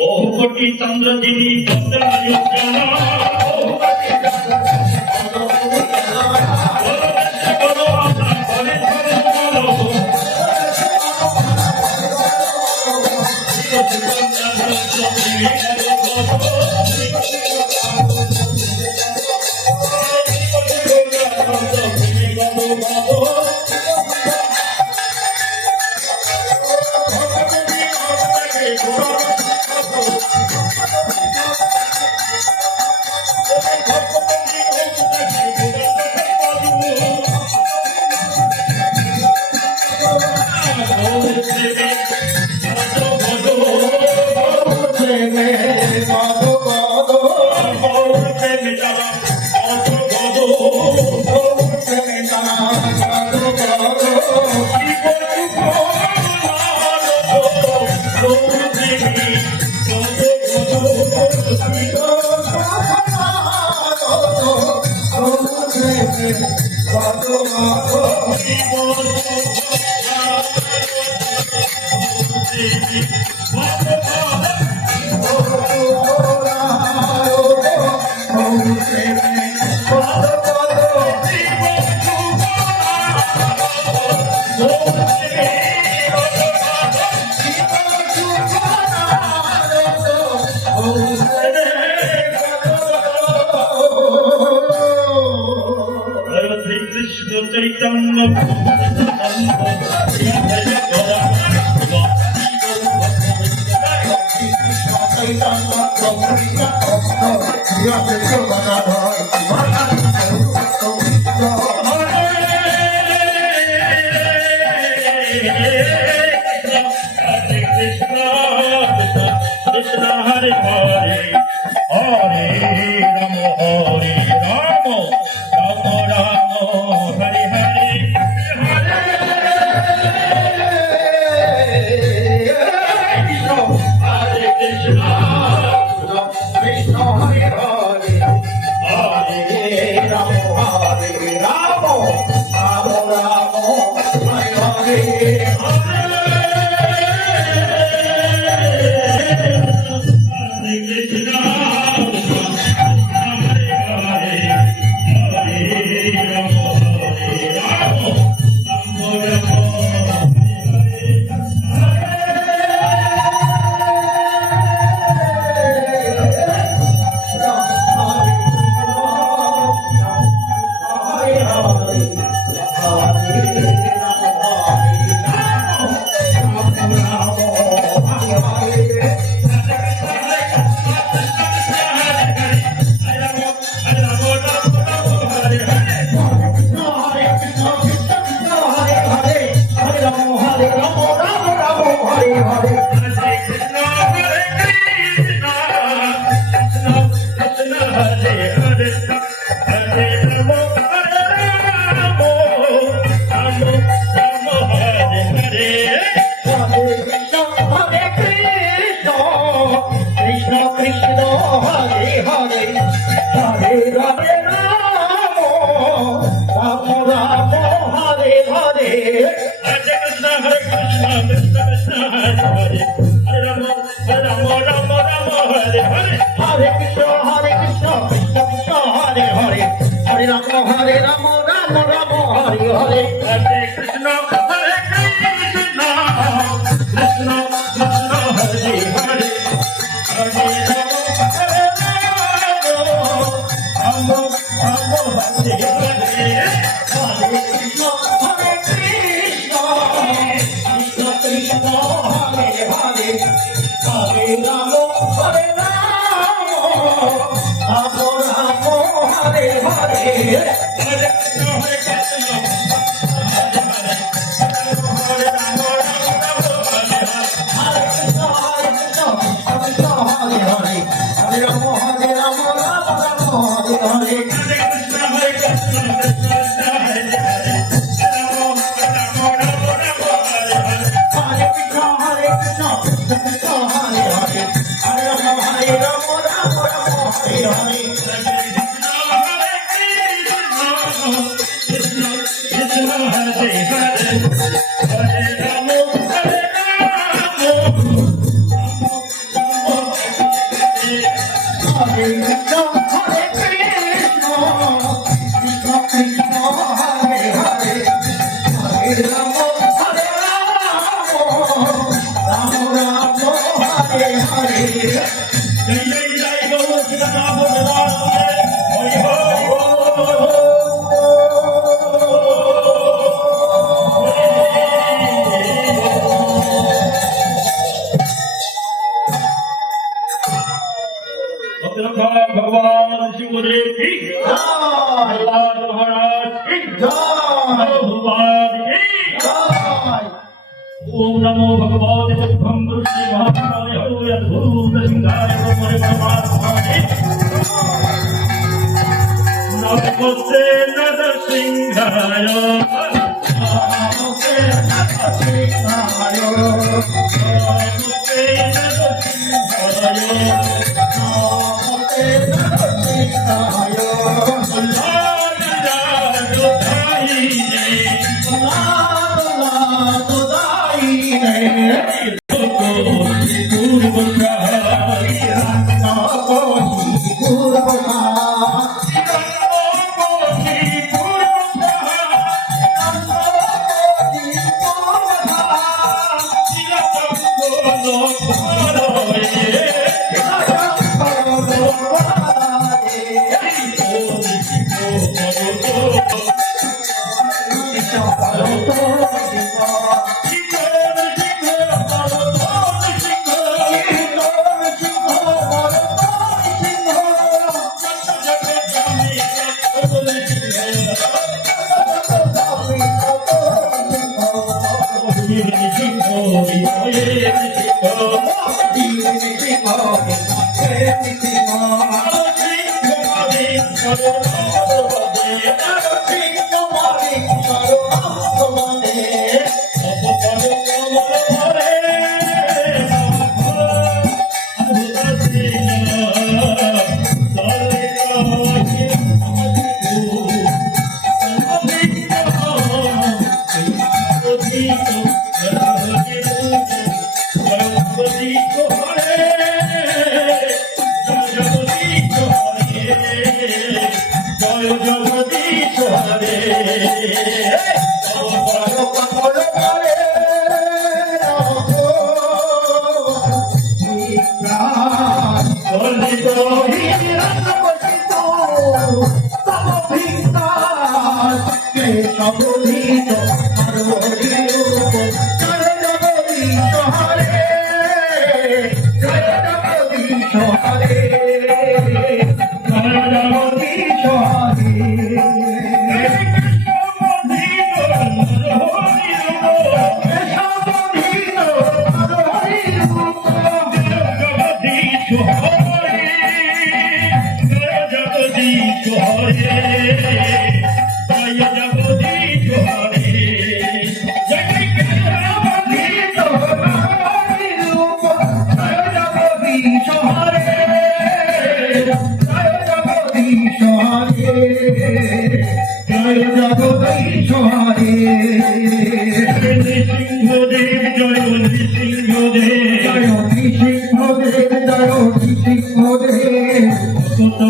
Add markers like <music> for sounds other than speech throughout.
ఓ కోటి చంద్రజిని చంద్రయుజన ఓ కోటి Oh, Om Krishna, Om Krishna, Om Krishna, Krishna Krishna, Radha আপন আপন হরে হরে न सिंहयो न से नर सिंघायो Yeah. <laughs>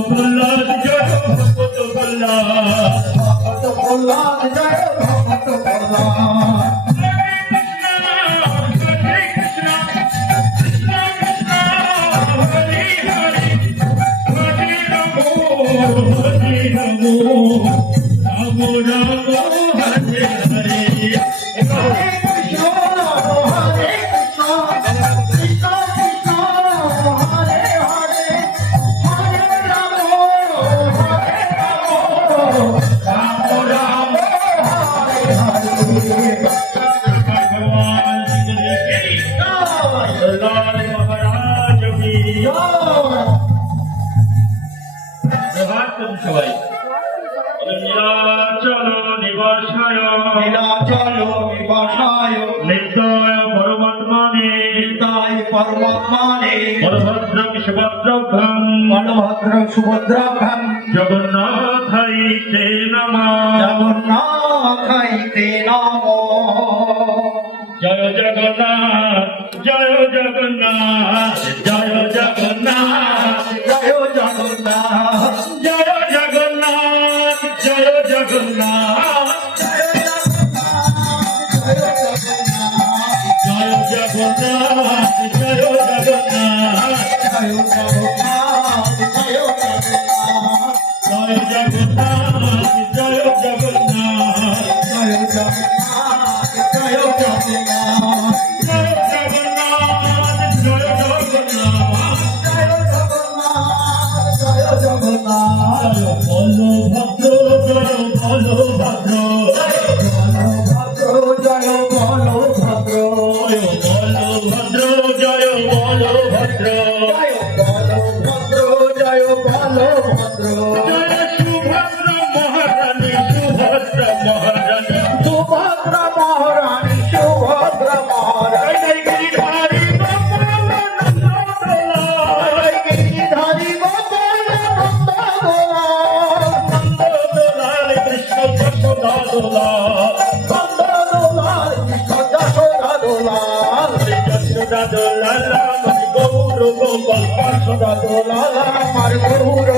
Oh, সুভদ্রভ্যাম বলভদ্র সুভদ্রভ্যাম জগন্নাথাইতে নম। জগন্নাথাইতে নম। জয় জগন্নাথ জয় জগন্নাথ জয় जगता લાલા મારું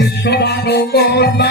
ধন্না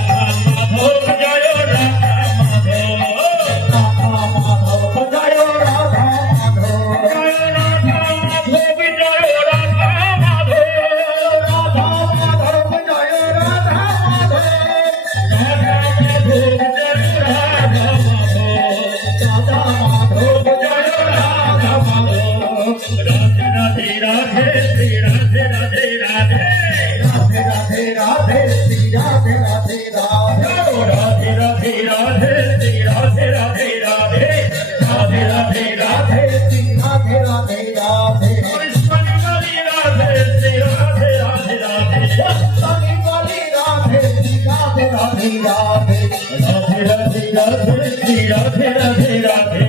রাধে রাধে শ্রী রাধে রাধে রাধে কৃষ্ণ কালী রাধে শ্রী রাধে রাধে রাধে কৃষ্ণ কালী রাধে শ্রী রাধে রাধে রাধে রাধে রাধে রাধে শ্রী রাধে রাধে রাধে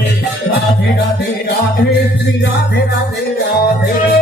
রাধে রাধে রাধে শ্রী রাধে রাধে রাধে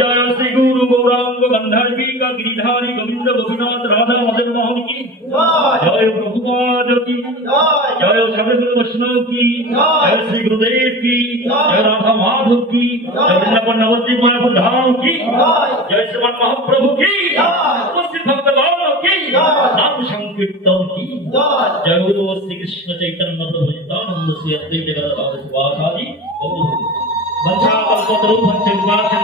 জয় জয় শ্রী গুরু গৌরাঙ্গ গন্ধর্বিকা গিরিধারী গোবিন্দ গোপীনাথ রাধা মদন মোহন কি? জয়। প্রভুপাদ কি? জয়। সর্বগুরু বৈষ্ণব কি? জয়। শ্রী গুরুদেব কি? জয়। রাধা মাধব কি? জয়। বৃন্দাবন নবদ্বীপ মায়াপুর ধাম কি? জয়। শ্রীমান মহাপ্রভু কি? উপস্থিত ভক্তগণ কি? নাম সংকীর্তন কি? জয়। গুরু শ্রীকৃষ্ণ চৈতন্য প্রভু নিত্যানন্দ শ্রী অদ্বৈত গদাধর শিবাসাদি বন্ধু বঞ্চা কল্পতরু ভঞ্চ বিপাশা।